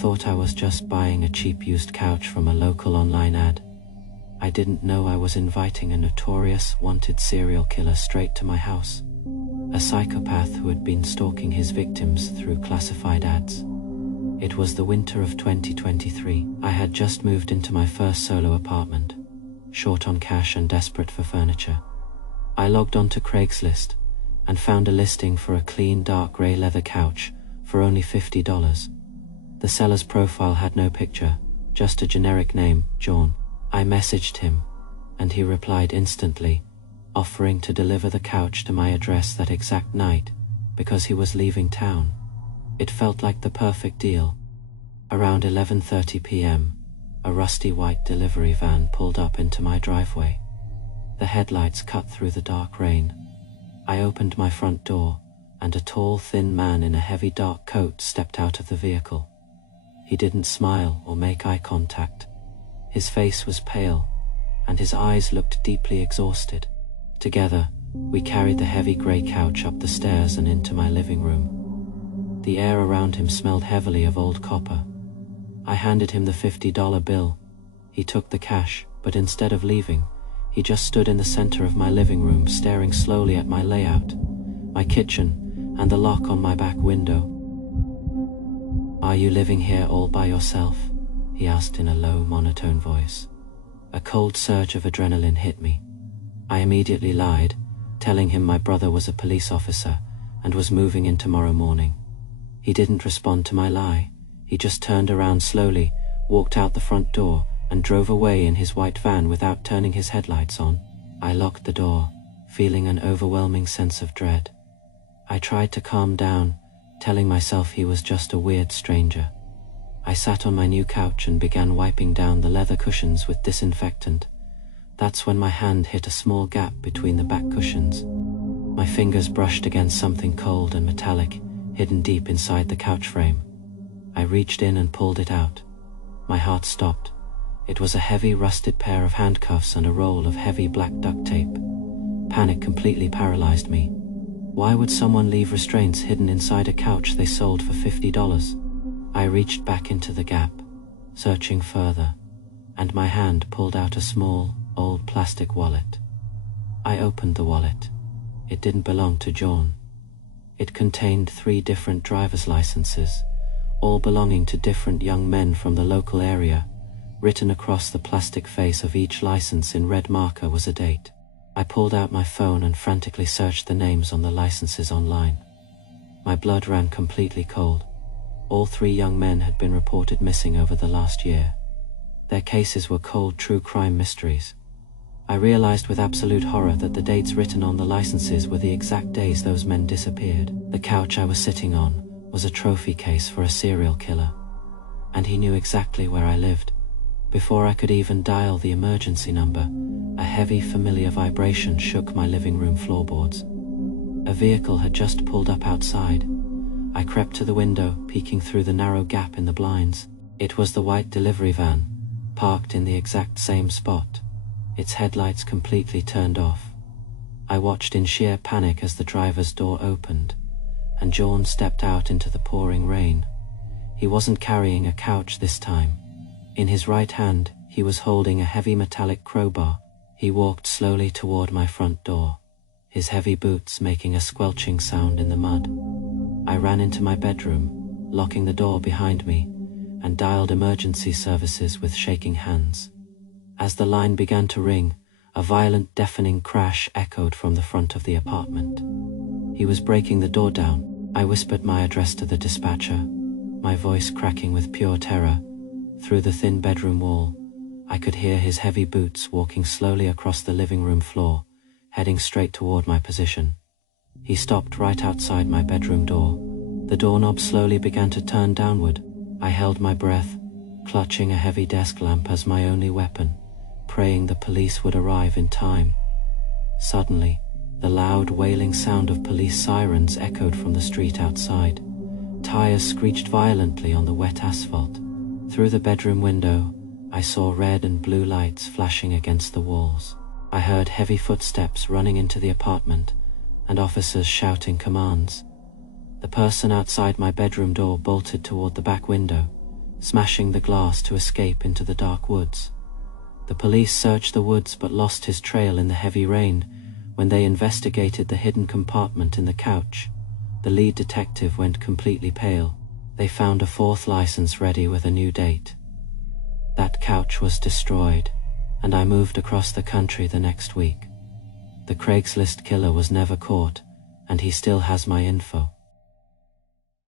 thought I was just buying a cheap used couch from a local online ad. I didn't know I was inviting a notorious, wanted serial killer straight to my house. A psychopath who had been stalking his victims through classified ads. It was the winter of 2023. I had just moved into my first solo apartment, short on cash and desperate for furniture. I logged onto Craigslist and found a listing for a clean dark grey leather couch for only $50. The seller's profile had no picture, just a generic name, John. I messaged him, and he replied instantly, offering to deliver the couch to my address that exact night, because he was leaving town. It felt like the perfect deal. Around 11:30 p.m., a rusty white delivery van pulled up into my driveway. The headlights cut through the dark rain. I opened my front door, and a tall, thin man in a heavy dark coat stepped out of the vehicle. He didn't smile or make eye contact. His face was pale, and his eyes looked deeply exhausted. Together, we carried the heavy grey couch up the stairs and into my living room. The air around him smelled heavily of old copper. I handed him the $50 bill. He took the cash, but instead of leaving, he just stood in the center of my living room staring slowly at my layout, my kitchen, and the lock on my back window. "Are you living here all by yourself?" he asked in a low, monotone voice. A cold surge of adrenaline hit me. I immediately lied, telling him my brother was a police officer and was moving in tomorrow morning. He didn't respond to my lie. He just turned around slowly, walked out the front door, and drove away in his white van without turning his headlights on. I locked the door, feeling an overwhelming sense of dread. I tried to calm down, telling myself he was just a weird stranger. I sat on my new couch and began wiping down the leather cushions with disinfectant. That's when my hand hit a small gap between the back cushions. My fingers brushed against something cold and metallic, hidden deep inside the couch frame. I reached in and pulled it out. My heart stopped. It was a heavy, rusted pair of handcuffs and a roll of heavy black duct tape. Panic completely paralyzed me. Why would someone leave restraints hidden inside a couch they sold for $50? I reached back into the gap, searching further, and my hand pulled out a small, old plastic wallet. I opened the wallet. It didn't belong to John. It contained 3 different driver's licenses, all belonging to different young men from the local area. Written across the plastic face of each license in red marker was a date. I pulled out my phone and frantically searched the names on the licenses online. My blood ran completely cold. All 3 young men had been reported missing over the last year. Their cases were cold, true crime mysteries. I realized with absolute horror that the dates written on the licenses were the exact days those men disappeared. The couch I was sitting on was a trophy case for a serial killer, and he knew exactly where I lived. Before I could even dial the emergency number, a heavy, familiar vibration shook my living room floorboards. A vehicle had just pulled up outside. I crept to the window, peeking through the narrow gap in the blinds. It was the white delivery van, parked in the exact same spot, its headlights completely turned off. I watched in sheer panic as the driver's door opened, and John stepped out into the pouring rain. He wasn't carrying a couch this time. In his right hand, he was holding a heavy metallic crowbar. He walked slowly toward my front door, his heavy boots making a squelching sound in the mud. I ran into my bedroom, locking the door behind me, and dialed emergency services with shaking hands. As the line began to ring, a violent, deafening crash echoed from the front of the apartment. He was breaking the door down. I whispered my address to the dispatcher, my voice cracking with pure terror. Through the thin bedroom wall, I could hear his heavy boots walking slowly across the living room floor, heading straight toward my position. He stopped right outside my bedroom door. The doorknob slowly began to turn downward. I held my breath, clutching a heavy desk lamp as my only weapon, praying the police would arrive in time. Suddenly, the loud, wailing sound of police sirens echoed from the street outside. Tires screeched violently on the wet asphalt. Through the bedroom window, I saw red and blue lights flashing against the walls. I heard heavy footsteps running into the apartment, and officers shouting commands. The person outside my bedroom door bolted toward the back window, smashing the glass to escape into the dark woods. The police searched the woods but lost his trail in the heavy rain. When they investigated the hidden compartment in the couch, the lead detective went completely pale. They found a fourth license ready with a new date. That couch was destroyed, and I moved across the country the next week. The Craigslist killer was never caught, and he still has my info.